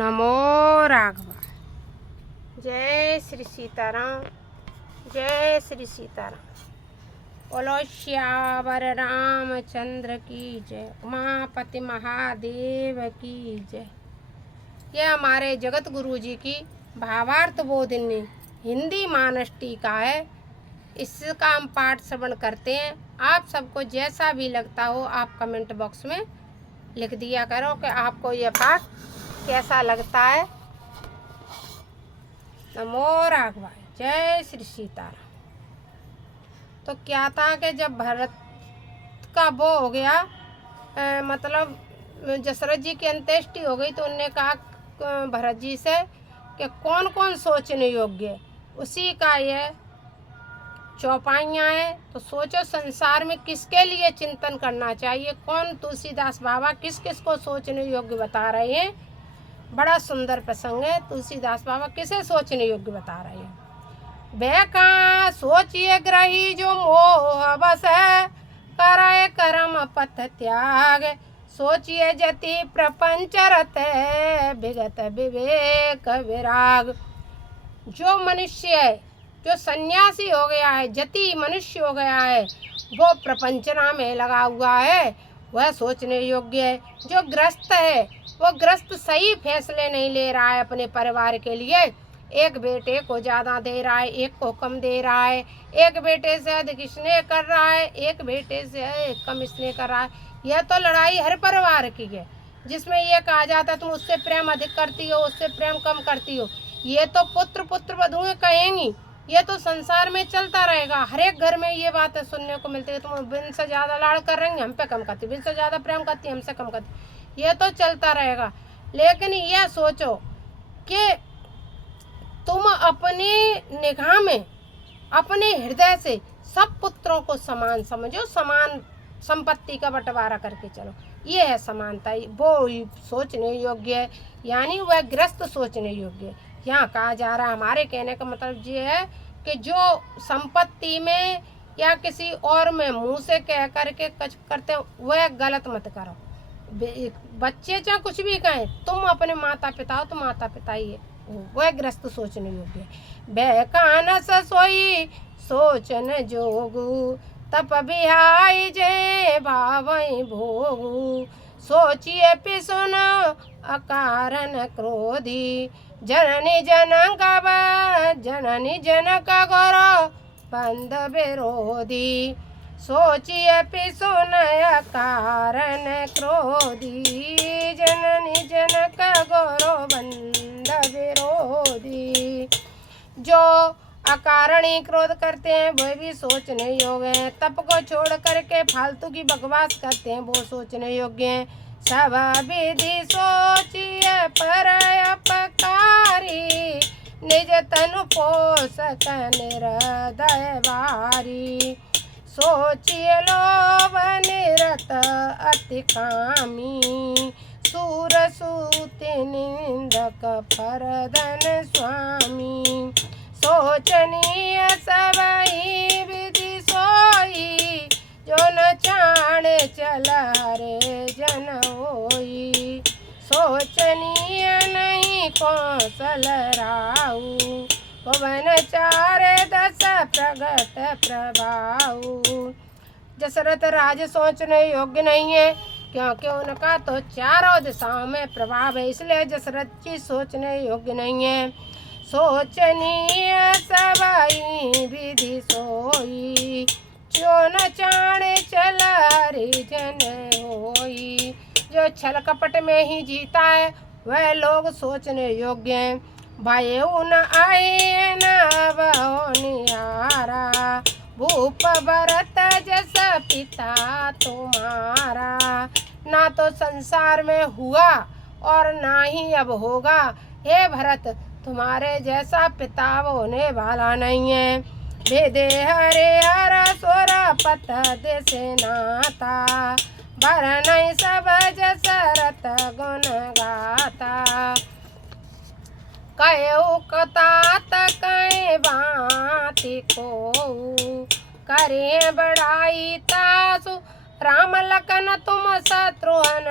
नमो राघवा। जय श्री सीताराम, जय श्री सीताराम। बोलो श्यावर रामचंद्र की जय, उमापति महादेव की जय। यह हमारे जगत गुरु जी की भावार्थ बोधिनी हिंदी मानस टीका है। इसका हम पाठ श्रवण करते हैं। आप सबको जैसा भी लगता हो आप कमेंट बॉक्स में लिख दिया करो कि आपको यह पाठ कैसा लगता है। नमो राघवाय, जय श्री सीताराम। तो क्या था कि जब भरत का वो हो गया, मतलब दशरथ जी की अंत्येष्टि हो गई, तो उनने कहा भरत जी से कि कौन कौन सोचने योग्य है। उसी का ये चौपाइयाँ हैं। तो सोचो संसार में किसके लिए चिंतन करना चाहिए, कौन तुलसीदास बाबा किस किस को सोचने योग्य बता रहे हैं। बड़ा सुंदर प्रसंग है। तुलसीदास बाबा किसे सोचने योग्य बता रहे हैं। बेका सोचिए ग्रही जो मोह बस है, करे कर्म पथ त्याग। सोचिए जति प्रपंच रते, विगत विवेक विराग। जो मनुष्य है, जो सन्यासी हो गया है, जति मनुष्य हो गया है, वो प्रपंचना में लगा हुआ है, वह सोचने योग्य है। जो ग्रस्त है, वो ग्रस्त सही फैसले नहीं ले रहा है अपने परिवार के लिए। एक बेटे को ज़्यादा दे रहा है, एक को कम दे रहा है, एक बेटे से अधिक स्नेह कर रहा है, एक बेटे से कम स्नेह कर रहा है। यह तो लड़ाई हर परिवार की है, जिसमें यह कहा जाता है तुम उससे प्रेम अधिक करती हो, उससे प्रेम कम करती हो। ये तो पुत्र पुत्र वधुएं कहेंगी, ये तो संसार में चलता रहेगा। हर एक घर में ये बातें सुनने को मिलती है, तुम बिन से ज़्यादा लाड़ कर रही हैं, हम पे कम करती, बिन से ज़्यादा प्रेम करती, हमसे कम करती। ये तो चलता रहेगा। लेकिन यह सोचो कि तुम अपनी निगाह में, अपने हृदय से सब पुत्रों को समान समझो, समान संपत्ति का बंटवारा करके चलो। ये है समानता, वो सोचने योग्य है, यानी वह ग्रस्त सोचने योग्य है। यहाँ कहा जा रहा है, हमारे कहने का मतलब ये है कि जो संपत्ति में या किसी और में मुंह से कह करके कुछ करते हैं, वह गलत मत करो। बच्चे चाहे कुछ भी कहें, तुम अपने माता पिता हो तो माता पिता ही है, वह ग्रस्त सोचने योग्य है। बेकान सोई सोचन जोगु, तप बिहाई जे भावई भोगु। सोचिए पिसुन अकारण क्रोधी, जननी जनक जननी जनक गौर बंद विरोधी। सोचिए पिसुन अकारण क्रोधी, जननी जनक गौर बंद विरोधी। जो अकारण क्रोध करते हैं वह भी सोचने योग्य हैं। तप को छोड़ करके फालतू की बकवास करते हैं, वो सोचने योग्य हैं। सब विधि सोचिए पर अपकारी, निज तनु पोषक निर्दय भारी। सोचिए लोभ निरत अति कामी, सूर सूति निंदक फरदन स्वामी। सोचनीय सबई विधि सोई, जो न चाणे चला रे जन होई। सोचनीय नहीं कौशल राऊ, पवन चारे दस प्रगट प्रभाऊ। दशरथ राज सोचने योग्य नहीं है, क्योंकि उनका तो चारों दिशाओं में प्रभाव है, इसलिए दशरथ जी सोचने योग्य नहीं है। सोचनीय सबई विधि सोई, जो न चाणे चला रे जन होई। जो छल कपट में ही जीता है वह लोग सोचने योग्य हैं। वायु न आए न बहो निहारा, भूप भरत जस पिता तुम्हारा। ना तो संसार में हुआ और ना ही अब होगा, हे भरत तुम्हारे जैसा पिता होने वाला नहीं है। वेदे हरे हर स्वर पत देसे नाता, बर नहीं सब जसरत गुण गाता। कहो कतात कहे बाती को, करे बड़ाई तासु राम लखन तुम शत्रुघ्न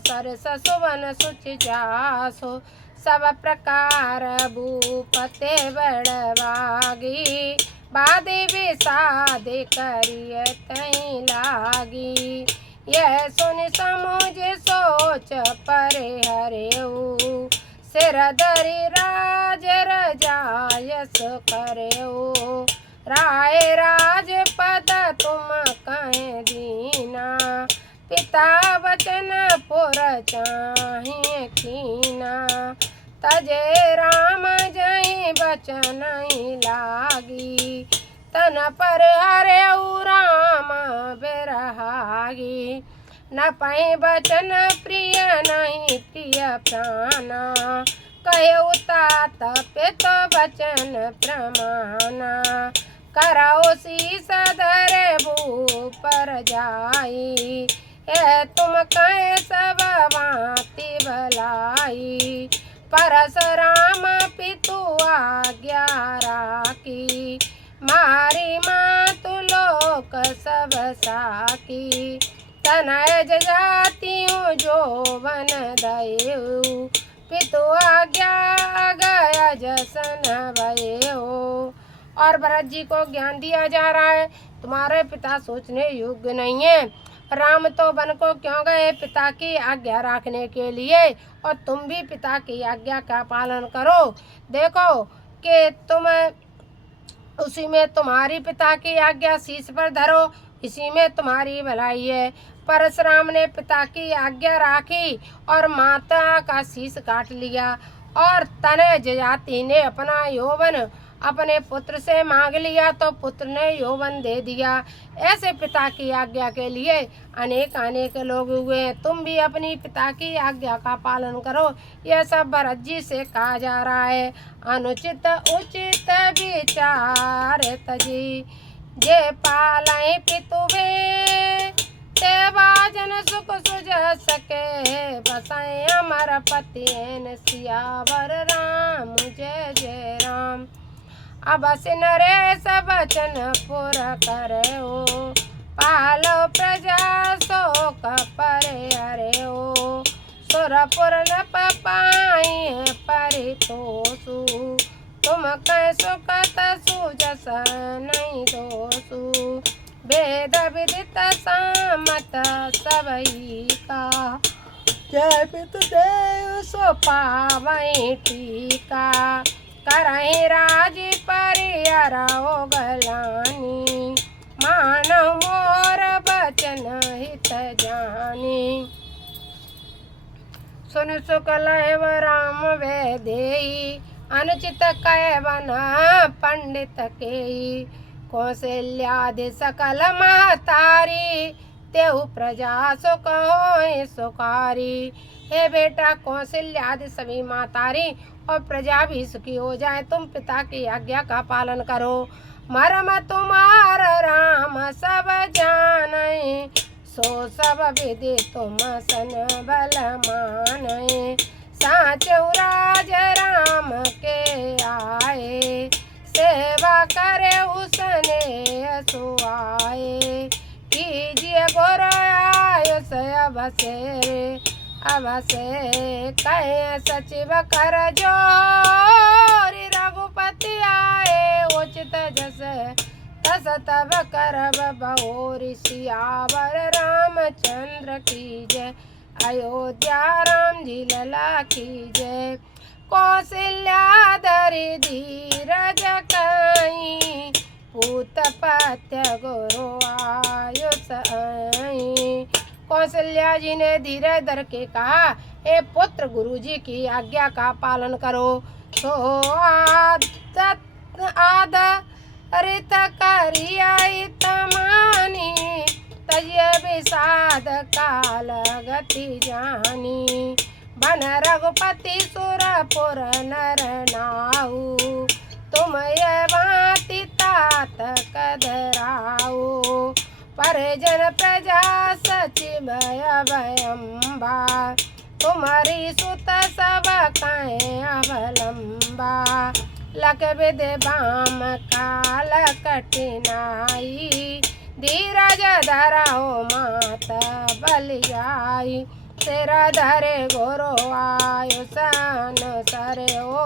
सरस सुवन सुचि जासो सब प्रकार भूपते बड़वागी बादे विषाद करिय तई लागी यह सुन समुझ सोच परे हरेऊ सिर धरि राज रजायस करेऊ राय राजपद तुम कहें दीना पिता वचन पुर चाहिए कीना तजे राम जय बचन लागी तन पर हरेऊ राम बिरहागी न पाए बचन प्रिय नहीं प्रिय प्राणा कहे तात पित बचन प्रमाना कराओ शीस धरे भू पर जाई है तुम कहे सब भांति भलाई परशुराम पितु आज्ञा राखी मारी मातु लोक सब साकी तनय जातियों जो वन दयु पितु आज्ञा गया जसन भयो। और भरत जी को ज्ञान दिया जा रहा है तुम्हारे पिता सोचने योग्य नहीं है। राम तो वन को क्यों गए? पिता की आज्ञा रखने के लिए, और तुम भी पिता की आज्ञा का पालन करो। देखो कि तुम उसी में तुम्हारी पिता की आज्ञा शीश पर धरो, इसी में तुम्हारी भलाई है। परशुराम ने पिता की आज्ञा राखी और माता का शीश काट लिया, और तनय जजाति ने अपना यौवन अपने पुत्र से मांग लिया तो पुत्र ने यौवन दे दिया। ऐसे पिता की आज्ञा के लिए अनेक अनेक लोग हुए हैं। तुम भी अपनी पिता की आज्ञा का पालन करो, यह सब भरत जी से कहा जा रहा है। अनुचित उचित विचार तजी जे पालय पितुवे ते बाजन सुख सुझ सके बसाए अमर पति सियावर राम जय जय राम। अब नरेश बचन पुर करो पालो प्रजा शोक परे हरेओ सुरपुर न पाई परितोषु तुम कै सुखत सुजस नहीं दोषु वेद विदित सामत सबई का जय पितुदेव सो पावई टीका करहि राज परिहरओ गलानी मानव मोर बचन हित जानी। सुन सुख लैव राम वैदेही अनुचित कैवन पंडित केई कौशल्यादि सकल महतारी तेहु प्रजा सुख होय सुखारी। हे बेटा, कौशल्यादि सभी मातारी और प्रजा भी सुखी हो जाए। तुम पिता की आज्ञा का पालन करो। मर्म तुम्हार राम सब जाने सो सब विधि तुम सन बल माने। साचु राज राम के आए सेवा करे उसने सुआए कीजिए गुर आयुष अवसे कहे सचिव कर जोरी रघुपति आए उचित जस तस तब करब बहुरी सियावर रामचंद्र की जय अयोध्या राम जी लला की जय। कौशल्या धरि धीरज कई पूत पत्य गुरु आयुष आई। कौशल्या जी ने धीरे धर के कहा, हे पुत्र, गुरु जी की आज्ञा का पालन करो। सो आदरित करियै तमानी तय विषाद काल गति जानी। बन रघुपति सुरपुर नर नाऊ तुम ये भांति तात कदराऊ। परिजन प्रजा सचिव अभयम्बा तुम्हारी सुत सब कहें अवलंबा। लख विध बाम काल कठिनाई धीरज धरहो माता बल जाई, तेरा धरे गुरु आयु सन सरे हो,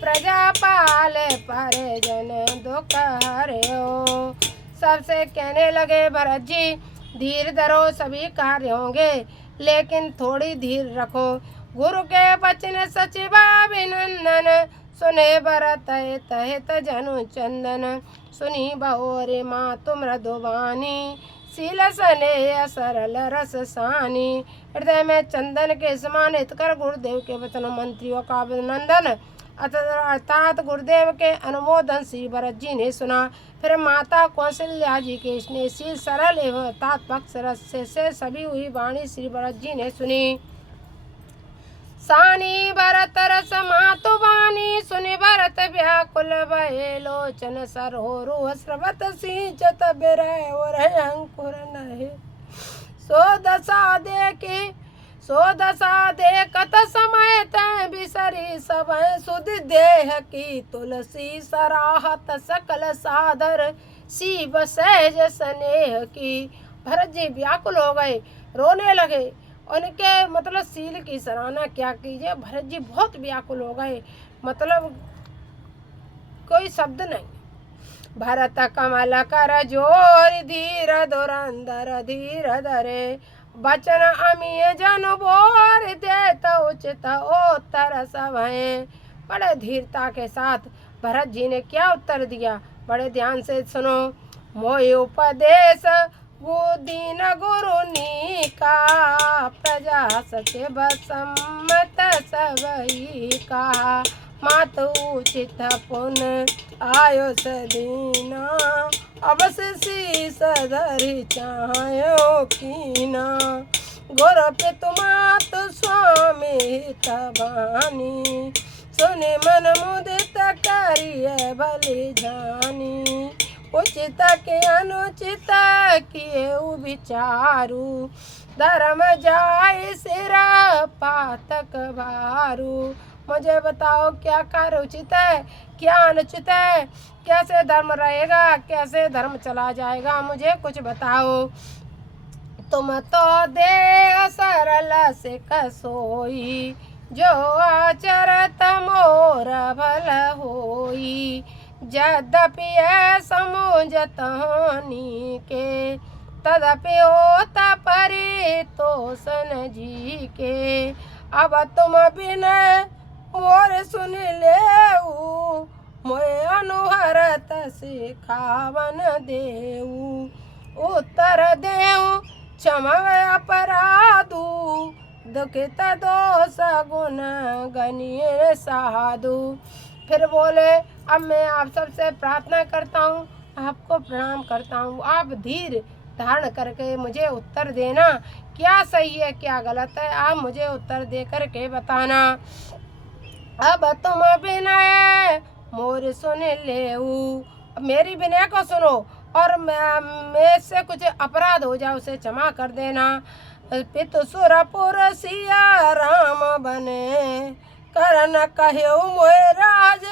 प्रजा पाले परिजन दुख हरे हो। सबसे कहने लगे भरत जी, धीर धरो, सभी कार्य होंगे, लेकिन थोड़ी धीर रखो। गुरु के वचन सचिव अभिनंदन, सुने भरत हित हित जनु चंदन। सुनी बहुरे मातु मृदुवानी, शील स्नेह सरल रस सानी। हृदय में चंदन के समान हितकर गुरुदेव के वचन मंत्रियों का अभिनंदन अर्थात गुरुदेव के अनुमोदन श्री भरत जी ने सुना। फिर माता कौशल्या जी के स्नेहशील सरल एवं अर्थात पक्ष रस से सभी हुई वाणी श्री भरत जी ने सुनी। सानी भरत रस मातु वाणी, सुनि भरत व्याकुल भये लोचन सरोरु, स्रवत सिंचत बिरह और अंकुर नहे। सो दशा देखत समय तय बिसरी सबय, सुध देह की तुलसी सराहत सकल सादर, शिव सहज स्नेह की। भरत जी व्याकुल हो गए, रोने लगे। उनके मतलब शील की सराहना क्या कीजिए, भरत जी बहुत व्याकुल हो गए, मतलब कोई शब्द नहीं। भरत कमल कर जोर, धीर धुरंधर धीर धरे, बचन अमीय जन बोर, देत उचित उत्तर सभय। बड़े धीरता के साथ भरत जी ने क्या उत्तर दिया, बड़े ध्यान से सुनो। मोहि उपदेश दीन गुरुनी का, प्रजा सचिव सम्मत सबई का। मातु उचित पुन आयुष दीना, अवश्य शीस धरि चाह्यो कीना। गुरु पितु मातु स्वामी हित बानी, सुनि मन मुदित करिए भली जानी। उचित के अनुचित किए विचारु, धर्म जाय सिर पातक भारू। मुझे बताओ क्या कार्य उचित है, क्या अनुचित है, कैसे धर्म रहेगा, कैसे धर्म चला जाएगा, मुझे कुछ बताओ। तुम तो दे सरल सिख सोई, जो आचरत मोर भल होई। यद्यपि समुझत हानि के, तदपि होता परितोषण जी के। अब तुम बिनय मोर सुन लेऊ, मोए अनुहरत सिखावन देऊ। उत्तर देऊ क्षमव अपराधु, दुखित दोष गुण गणिय साधु। फिर बोले, अब मैं आप सबसे प्रार्थना करता हूँ, आपको प्रणाम करता हूँ, आप धीर धारण करके मुझे उत्तर देना, क्या सही है क्या गलत है, आप मुझे उत्तर दे करके बताना। अब तुम विनय मोर सुन लेऊ, मेरी विनय को सुनो और मैं से कुछ अपराध हो जाए उसे क्षमा कर देना। पितु सुरपुर सिया राम बने, करन कहो मोर राज,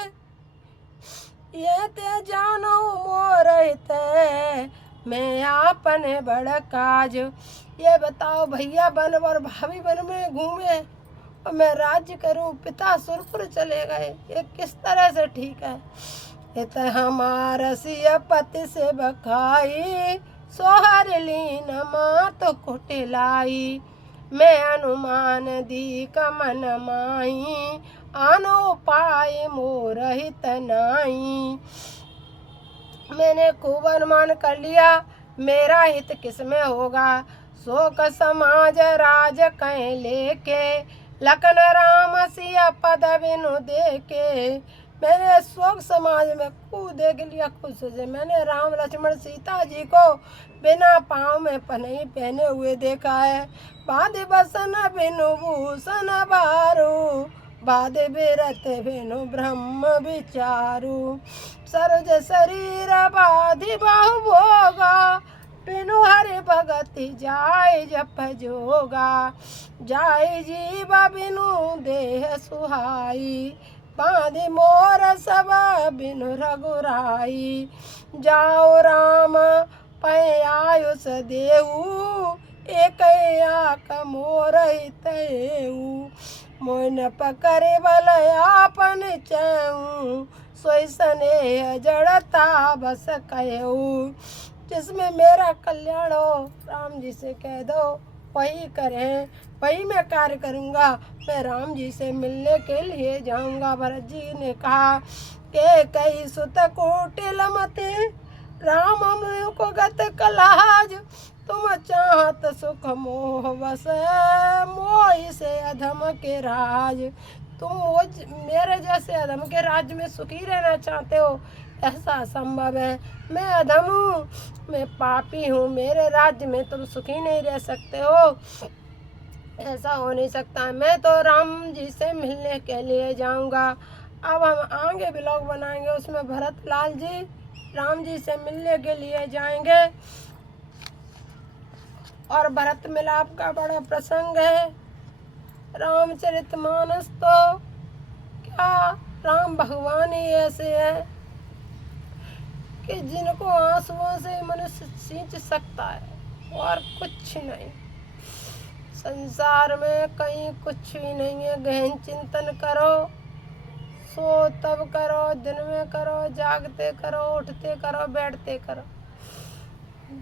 ये ते जानो मोर हित, मैं आपने बड़ काज। ये बताओ भैया वन और भाभी वन में घूमे और मैं राज्य करूं, पिता सुरपुर चले गए, ये किस तरह से ठीक है। हित हमारा सिया पति से बखाई, सोहर लीन मात कुटिलाई। मैं अनुमान दी कमन माही, आनो पाए मोर हित नाई। मैंने खूब अनुमान कर लिया मेरा हित किस में होगा। शोक समाज राज कह लेके, लखन राम सिया पद बिनु देके। मैंने शोक समाज में खूब देख लिया खुद से। मैंने राम लक्ष्मण सीता जी को बिना पाँव में पनही पहने हुए देखा है। बाधि बसन बिनु भूषण बारू, बाधि बिरत बिनु ब्रह्म विचारू। सरोज शरीर बाधि बाहु भोगा, बिनु हरि भगति जाय जप जोगा। जाय जीव बिनु देह सुहाई, बांधि मोर सब बिनु रघुराई। जाओ राम पै आयुष देऊ एक आक मोर हितऊ मोन पकड़े बल आपन चऊ सोई स्नेह जड़ता बस कहऊ जिसमें मेरा कल्याण हो राम जी से कह दो वही करें वही मैं कार्य करूँगा। मैं राम जी से मिलने के लिए जाऊँगा। भरत जी ने कहा के कई सुत कोटिल मते राम को गत कलाज तुम चाहत सुख मोह बस मोह से अधम के राज। तुम मेरे जैसे अधम के राज्य में सुखी रहना चाहते हो, ऐसा संभव है। मैं अधम हूँ, मैं पापी हूँ, मेरे राज्य में तुम सुखी नहीं रह सकते हो, ऐसा हो नहीं सकता। मैं तो राम जी से मिलने के लिए जाऊँगा। अब हम आगे ब्लॉग बनाएंगे, उसमें भरत लाल जी राम जी से मिलने के लिए जाएंगे और भरत मिलाप का बड़ा प्रसंग है। रामचरितमानस तो क्या, राम भगवान ही ऐसे हैं कि जिनको आंसुओं से मनुष्य सींच सकता है और कुछ नहीं। संसार में कहीं कुछ भी नहीं है। गहन चिंतन करो, सो तब करो, दिन में करो, जागते करो, उठते करो, बैठते करो।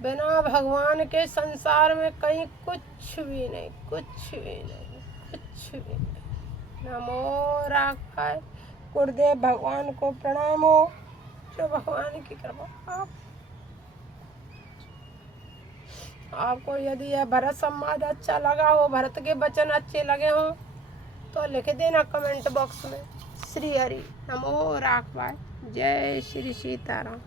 बिना भगवान के संसार में कहीं कुछ भी नहीं, कुछ भी नहीं, कुछ भी नहीं। नमो राखाय गुरुदेव भगवान को प्रणाम हो, जो भगवान की कृपा। आपको यदि यह भरत संवाद अच्छा लगा हो, भरत के वचन अच्छे लगे हों तो लिख देना कमेंट बॉक्स में। श्री हरि नमो राखाय। जय श्री सीताराम।